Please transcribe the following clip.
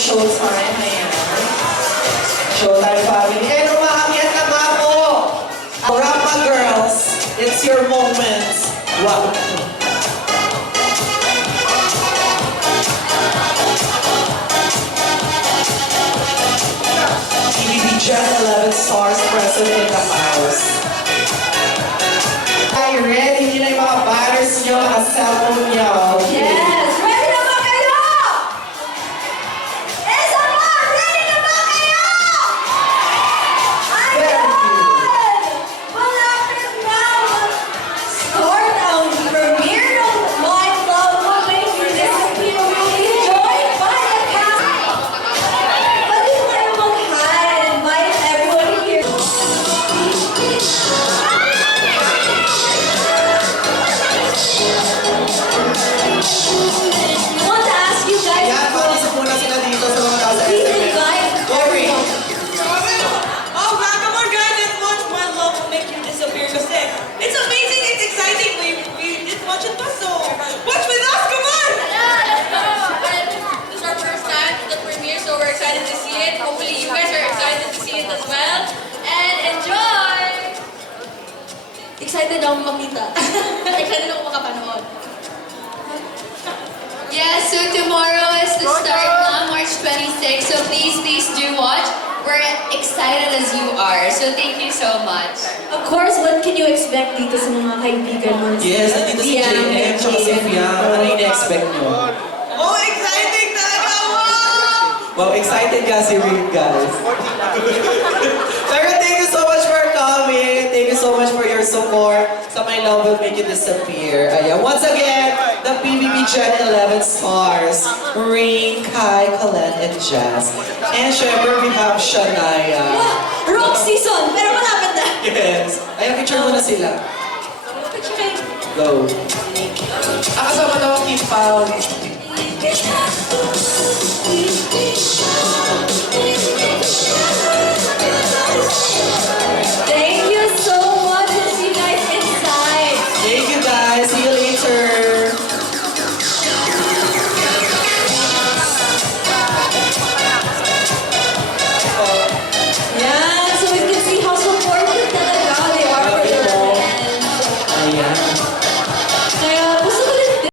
Showtime. Ayan. Showtime family. And umakyat na nga po. Rappa girls, it's your moment. Wow. PBB Gen 11 stars present in the house. Are you ready? Hindi na yung mga banners nyo, mga cellphone nyo. Yes! Ready na ba kayo? Isa pa! Ready na ba kayo? Ayun! Malapit na mag-start ang premiere ng My Love Will Make You Disappear. Joined by the cast. Pwede tayo mag-hi and invite everyone here. I want to ask you guys Yan, pakisap muna sila dito sa mga tao sa please SMS. invite Corey. Oh, come on guys, let's watch My Love Will Make You Disappear kasi it's amazing, it's exciting. We didn't watch it before, so watch with us, come on! This is our first time to the premiere, so we're excited to see it. Hopefully you guys are excited to see it as well. And enjoy! Excited akong makita. Excited ako makapanood. Yeah, so tomorrow is the start na, March 26. So please do watch. We're excited as you are. So thank you so much. Of course, what can you expect dito sa mga kaibigan mo? Yes, nandito si Fiam, JM, tsaka si Fiam. Ano yung na-expect nyo? Oh, exciting talaga! Wow! Wow, excited ka si Reed, guys. Pero thank you so much for coming. Thank you so much for your support sa My Love Will Make You Disappear. Ayan, once again, the PBB Gen 11 stars, Rain, Kai, Colette, and Jazz. And syempre, we have Shania. Wrong season, pero malapit na. Yes. Ayan, picture mo na sila. Go. Kasama naman Kim Pao.